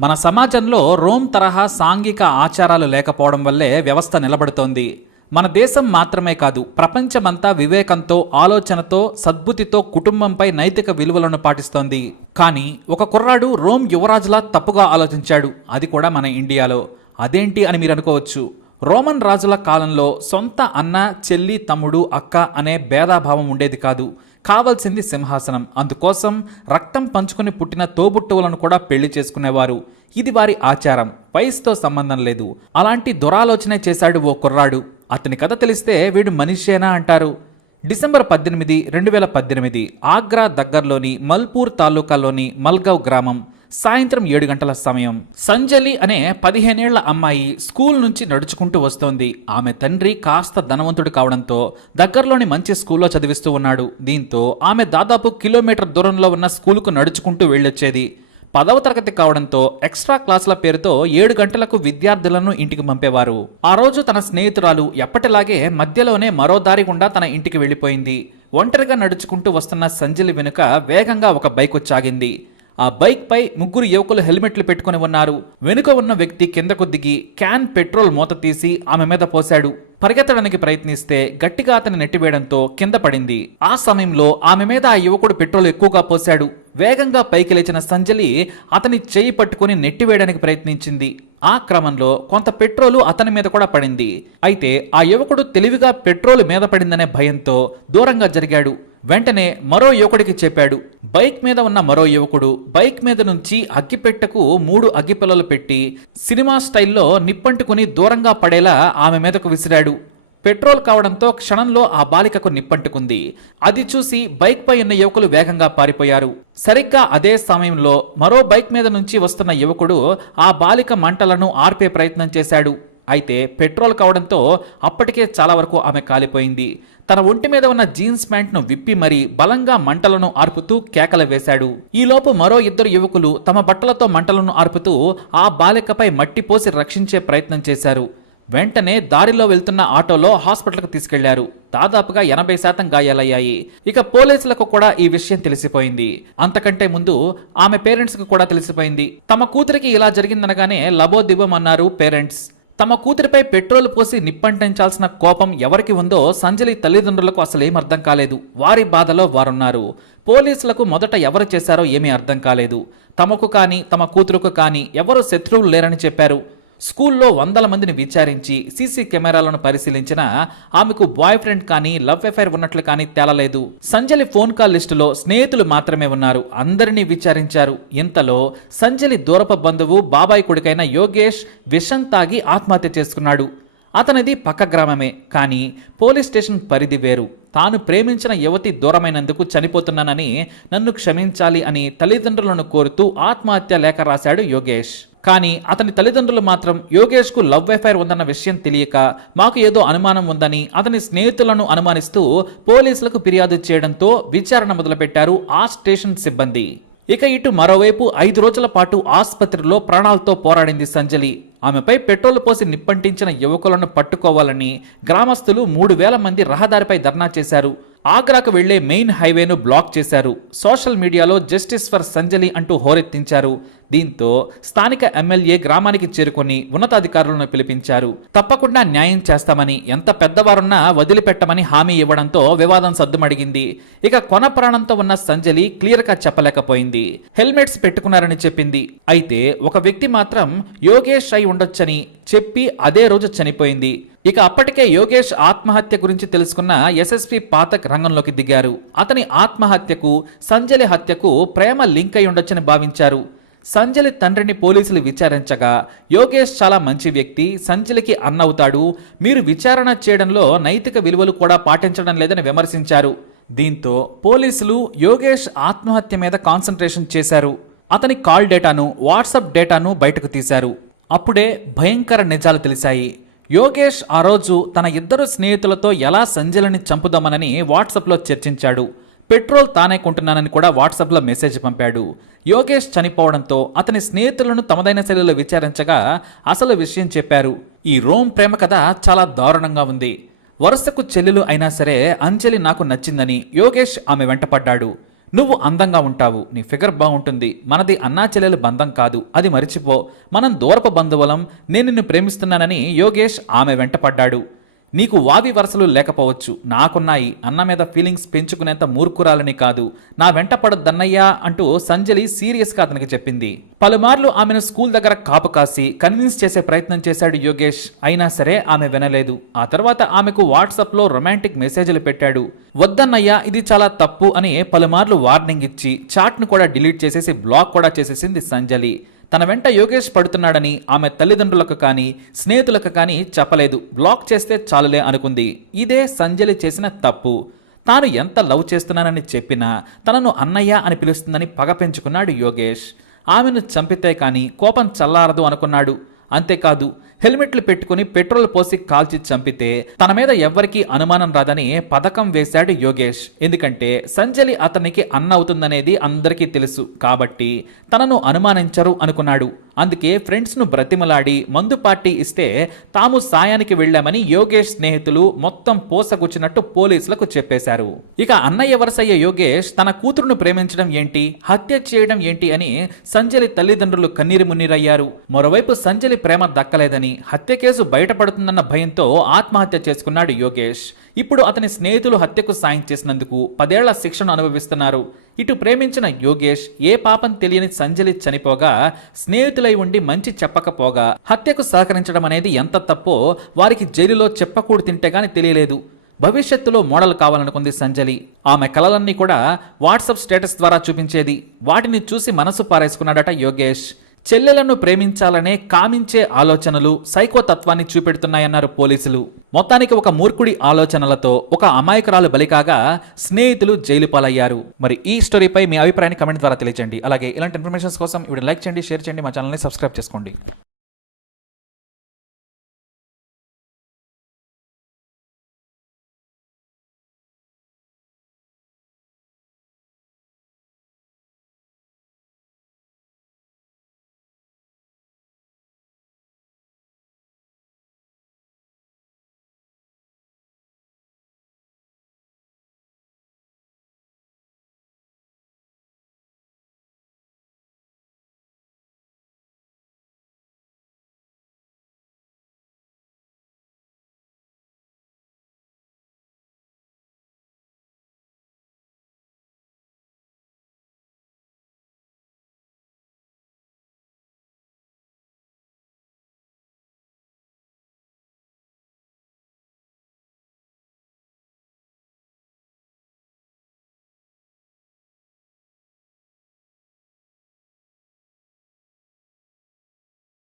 మన సమాజంలో రోమ్ తరహా సాంఘిక ఆచారాలు లేకపోవడం వల్లే వ్యవస్థ నిలబడుతోంది. మన దేశం మాత్రమే కాదు ప్రపంచమంతా వివేకంతో ఆలోచనతో సద్బుద్ధితో కుటుంబంపై నైతిక విలువలను పాటిస్తోంది. కానీ ఒక కుర్రాడు రోమ్ యువరాజులా తప్పుగా ఆలోచించాడు. అది కూడా మన ఇండియాలో. అదేంటి అని మీరు అనుకోవచ్చు. రోమన్ రాజుల కాలంలో సొంత అన్న చెల్లి తమ్ముడు అక్క అనే భేదాభావం ఉండేది కాదు. కావలసింది సింహాసనం. అందుకోసం రక్తం పంచుకుని పుట్టిన తోబుట్టువులను కూడా పెళ్ళి చేసుకునేవారు. ఇది వారి ఆచారం. వయసుతో సంబంధం లేదు. అలాంటి దురాలోచనే చేశాడు ఓ కుర్రాడు. అతని కథ తెలిస్తే వీడు మనిషేనా అంటారు. డిసెంబర్ పద్దెనిమిది రెండు వేల పద్దెనిమిది ఆగ్రా దగ్గరలోని మల్పూర్ తాలూకాలోని మల్గావ్ గ్రామం. సాయంత్రం ఏడు గంటల సమయం. సంజలి అనే పదిహేనేళ్ళ అమ్మాయి స్కూల్ నుంచి నడుచుకుంటూ వస్తోంది. ఆమె తండ్రి కాస్త ధనవంతుడు కావడంతో దగ్గరలోని మంచి స్కూల్లో చదివిస్తూ ఉన్నాడు. దీంతో ఆమె దాదాపు కిలోమీటర్ దూరంలో ఉన్న స్కూలుకు నడుచుకుంటూ వెళ్ళొచ్చేది. పదవ తరగతి కావడంతో ఎక్స్ట్రా క్లాసుల పేరుతో ఏడు గంటలకు విద్యార్థులను ఇంటికి పంపేవారు. ఆ రోజు తన స్నేహితురాలు ఎప్పటిలాగే మధ్యలోనే మరో దారి గుండా తన ఇంటికి వెళ్ళిపోయింది. ఒంటరిగా నడుచుకుంటూ వస్తున్న సంజలి వెనుక వేగంగా ఒక బైక్ వచ్చాగింది ఆ బైక్పై ముగ్గురు యువకులు హెల్మెట్లు పెట్టుకుని ఉన్నారు. వెనుక ఉన్న వ్యక్తి కిందకు దిగి క్యాన్ పెట్రోల్ మూత తీసి ఆమె మీద పోశాడు. పరిగెత్తడానికి ప్రయత్నిస్తే గట్టిగా అతని నెట్టివేయడంతో కింద పడింది. ఆ సమయంలో ఆమె మీద ఆ యువకుడు పెట్రోల్ ఎక్కువగా పోశాడు. వేగంగా పైకి లేచిన సంజలి అతని చేయి పట్టుకుని నెట్టివేయడానికి ప్రయత్నించింది. ఆ క్రమంలో కొంత పెట్రోలు అతని మీద కూడా పడింది. అయితే ఆ యువకుడు తెలివిగా పెట్రోల్ మీద పడిందనే భయంతో దూరంగా జరిగాడు. వెంటనే మరో యువకుడికి చెప్పాడు. బైక్ మీద ఉన్న మరో యువకుడు బైక్ మీద నుంచి అగ్గిపెట్టకు మూడు అగ్గిపిల్లలు పెట్టి సినిమా స్టైల్లో నిప్పంటుకుని దూరంగా పడేలా ఆమె మీదకు విసిరాడు. పెట్రోల్ కావడంతో క్షణంలో ఆ బాలికకు నిప్పంటుకుంది. అది చూసి బైక్ పై ఉన్న యువకులు వేగంగా పారిపోయారు. సరిగ్గా అదే సమయంలో మరో బైక్ మీద నుంచి వస్తున్న యువకుడు ఆ బాలిక మంటలను ఆర్పే ప్రయత్నం చేశాడు. అయితే పెట్రోల్ కావడంతో అప్పటికే చాలా వరకు ఆమె కాలిపోయింది. తన ఒంటి మీద ఉన్న జీన్స్ ప్యాంట్ను విప్పి మరీ బలంగా మంటలను ఆర్పుతూ కేకలు వేశాడు. ఈలోపు మరో ఇద్దరు యువకులు తమ బట్టలతో మంటలను ఆర్పుతూ ఆ బాలికపై మట్టి పోసి రక్షించే ప్రయత్నం చేశారు. వెంటనే దారిలో వెళ్తున్న ఆటోలో హాస్పిటల్కు తీసుకెళ్ళారు. దాదాపుగా ఎనభై శాతం గాయాలయ్యాయి. ఇక పోలీసులకు కూడా ఈ విషయం తెలిసిపోయింది. అంతకంటే ముందు ఆమె పేరెంట్స్కు కూడా తెలిసిపోయింది. తమ కూతురికి ఇలా జరిగిందనగానే లబోదిబమన్నారు పేరెంట్స్. తమ కూతురిపై పెట్రోల్ పోసి నిప్పంటించాల్సిన కోపం ఎవరికి ఉందో సంజలి తల్లిదండ్రులకు అసలేం అర్థం కాలేదు. వారి బాధలో వారున్నారు. పోలీసులకు మొదట ఎవరు చేశారో ఏమీ అర్థం కాలేదు. తమకు కానీ తమ కూతురుకు కానీ ఎవరు శత్రువులు లేరని చెప్పారు. స్కూల్లో వందల మందిని విచారించి సీసీ కెమెరాలను పరిశీలించిన ఆమెకు బాయ్ ఫ్రెండ్ కానీ లవ్ అఫైర్ ఉన్నట్లు కానీ తేలలేదు. సంజలి ఫోన్ కాల్ లిస్టులో స్నేహితులు మాత్రమే ఉన్నారు. అందరినీ విచారించారు. ఇంతలో సంజలి దూరప బంధువు బాబాయ్ కొడుకైన యోగేష్ విషం తాగి ఆత్మహత్య చేసుకున్నాడు. అతనిది పక్క గ్రామమే కానీ పోలీస్ స్టేషన్ పరిధి వేరు. తాను ప్రేమించిన యువతి దూరమైనందుకు చనిపోతున్నానని నన్ను క్షమించాలి అని తల్లిదండ్రులను కోరుతూ ఆత్మహత్య లేఖ రాశాడు యోగేష్. కానీ అతని తల్లిదండ్రులు మాత్రం యోగేష్కు లవ్ ఎఫైర్ ఉందన్న విషయం తెలియక మాకు ఏదో అనుమానం ఉందని అతని స్నేహితులను అనుమానిస్తూ పోలీసులకు ఫిర్యాదు చేయడంతో విచారణ మొదలుపెట్టారు ఆ స్టేషన్ సిబ్బంది. ఇక ఇటు మరోవైపు ఐదు రోజుల పాటు ఆసుపత్రిలో ప్రాణాలతో పోరాడింది సంజలి. ఆమెపై పెట్రోల్ పోసి నిప్పంటించిన యువకులను పట్టుకోవాలని గ్రామస్తులు మూడు వేల మంది రహదారిపై ధర్నా చేశారు. ఆగ్రాకు వెళ్ళే మెయిన్ హైవేను బ్లాక్ చేశారు. సోషల్ మీడియాలో జస్టిస్ ఫర్ సంజలి అంటూ హోరెత్తించారు. దీంతో స్థానిక ఎమ్మెల్యే గ్రామానికి చేరుకుని ఉన్నతాధికారులను పిలిపించారు. తప్పకుండా న్యాయం చేస్తామని ఎంత పెద్దవారున్నా వదిలిపెట్టమని హామీ ఇవ్వడంతో వివాదం సద్దుమడిగింది. ఇక కొన ప్రాణంతో ఉన్న సంజలి క్లియర్గా చెప్పలేకపోయింది. హెల్మెట్స్ పెట్టుకున్నారని చెప్పింది. అయితే ఒక వ్యక్తి మాత్రం యోగేష్ అయి ఉండొచ్చని చెప్పి అదే రోజు చనిపోయింది. ఇక అప్పటికే యోగేష్ ఆత్మహత్య గురించి తెలుసుకున్న ఎస్ఎస్పి పాతక్ రంగంలోకి దిగారు. అతని ఆత్మహత్యకు సంజలి హత్యకు ప్రేమ లింక్ అయి ఉండొచ్చని భావించారు. సంజలి తండ్రిని పోలీసులు విచారించగా యోగేష్ చాలా మంచి వ్యక్తి సంజలికి అన్నవుతాడు. మీరు విచారణ చేయడంలో నైతిక విలువలు కూడా పాటించడం లేదని విమర్శించారు. దీంతో పోలీసులు యోగేష్ ఆత్మహత్య మీద కాన్సన్ట్రేషన్ చేశారు. అతని కాల్ డేటాను వాట్సాప్ డేటాను బయటకు తీశారు. అప్పుడే భయంకర నిజాలు తెలిసాయి యోగేష్ ఆ రోజు తన ఇద్దరు స్నేహితులతో ఎలా సంజలిని చంపుదామనని వాట్సాప్లో చర్చించాడు. పెట్రోల్ తానే కొంటున్నానని కూడా వాట్సాప్లో మెసేజ్ పంపాడు. యోగేష్ చనిపోవడంతో అతని స్నేహితులను తమదైన శైలిలో విచారించగా అసలు విషయం చెప్పారు. ఈ రోమ్ ప్రేమ కథ చాలా దారుణంగా ఉంది. వరుసకు చెల్లెలు అయినా సరే అంజలి నాకు నచ్చిందని యోగేష్ ఆమె వెంటపడ్డాడు నువ్వు అందంగా ఉంటావు. నీ ఫిగర్ బాగుంటుంది. మనది అన్నా చెల్లెలు బంధం కాదు. అది మరిచిపో. మనం దూరపు బంధువులం. నేను నిన్ను ప్రేమిస్తున్నానని యోగేష్ ఆమె వెంట పడ్డాడు. నీకు వావి వరసలు లేకపోవచ్చు. నాకున్నాయి. అన్న మీద ఫీలింగ్స్ పెంచుకునేంత మూర్ఖురాలని కాదు. నా వెంట పడొద్దన్నయ్యా అంటూ సంజలి సీరియస్గా అతనికి చెప్పింది. పలుమార్లు ఆమెను స్కూల్ దగ్గర కాపు కాసి కన్విన్స్ చేసే ప్రయత్నం చేశాడు యోగేష్. అయినా సరే ఆమె వినలేదు. ఆ తర్వాత ఆమెకు వాట్సాప్లో రొమాంటిక్ మెసేజ్లు పెట్టాడు. వద్దన్నయ్యా ఇది చాలా తప్పు అని పలుమార్లు వార్నింగ్ ఇచ్చి చాట్ను కూడా డిలీట్ చేసేసి బ్లాక్ కూడా చేసేసింది సంజలి. తన వెంట యోగేష్ పడుతున్నాడని ఆమె తల్లిదండ్రులకు కానీ స్నేహితులకు కానీ చెప్పలేదు. బ్లాక్ చేస్తే చాలులే అనుకుంది. ఇదే సంజలి చేసిన తప్పు. తాను ఎంత లవ్ చేస్తున్నానని చెప్పినా తనను అన్నయ్య అని పిలుస్తుందని పగ పెంచుకున్నాడు యోగేష్. ఆమెను చంపితే కానీ కోపం చల్లారదు అనుకున్నాడు. అంతేకాదు హెల్మెట్లు పెట్టుకుని పెట్రోల్ పోసి కాల్చి చంపితే తన మీద ఎవ్వరికీ అనుమానం రాదని పథకం వేశాడు యోగేష్. ఎందుకంటే సంజలి అతనికి అన్న అవుతుందనేది అందరికీ తెలుసు కాబట్టి తనను అనుమానించరు అనుకున్నాడు. అందుకే ఫ్రెండ్స్ను బ్రతిమలాడి మందు పార్టీ ఇస్తే తాము సాయానికి వెళ్ళామని యోగేష్ స్నేహితులు మొత్తం పోసగుచ్చినట్టు పోలీసులకు చెప్పేశారు. ఇక అన్నయ్య వరసయ్య యోగేష్ తన కూతురును ప్రేమించడం ఏంటి? హత్య చేయడం ఏంటి అని సంజలి తల్లిదండ్రులు కన్నీరు మున్నీరయ్యారు. మరోవైపు సంజలి ప్రేమ దక్కలేదని హత్య కేసు బయటపడుతుందన్న భయంతో ఆత్మహత్య చేసుకున్నాడు యోగేష్. ఇప్పుడు అతని స్నేహితులు హత్యకు సాయం చేసినందుకు పదేళ్ళ శిక్షను అనుభవిస్తున్నారు. ఇటు ప్రేమించిన యోగేష్ ఏ పాపం తెలియని సంజలి చనిపోగా స్నేహితులై ఉండి మంచి చెప్పకపోగా హత్యకు సహకరించడం అనేది ఎంత తప్పో వారికి జైలులో చెప్పకూడు తింటే గాని తెలియలేదు. భవిష్యత్తులో మోడల్ కావాలనుకుంది సంజలి. ఆమె కలలన్నీ కూడా వాట్సాప్ స్టేటస్ ద్వారా చూపించేది. వాటిని చూసి మనసు పారేసుకున్నాడట యోగేష్. చెల్లెలను ప్రేమించాలనే కామించే ఆలోచనలు సైకోతత్వాన్ని చూపెడుతున్నాయన్నారు పోలీసులు. మొత్తానికి ఒక మూర్ఖుడి ఆలోచనలతో ఒక అమాయకురాలు బలికాగా స్నేహితులు జైలు పాలయ్యారు. మరి ఈ స్టోరీపై మీ అభిప్రాయాన్ని కమెంట్ ద్వారా తెలియజేయండి. అలాగే ఇలాంటి ఇన్ఫర్మేషన్స్ కోసం ఇప్పుడు లైక్ చేయండి షేర్ చేయండి మా ఛానల్ని సబ్స్క్రైబ్ చేసుకోండి.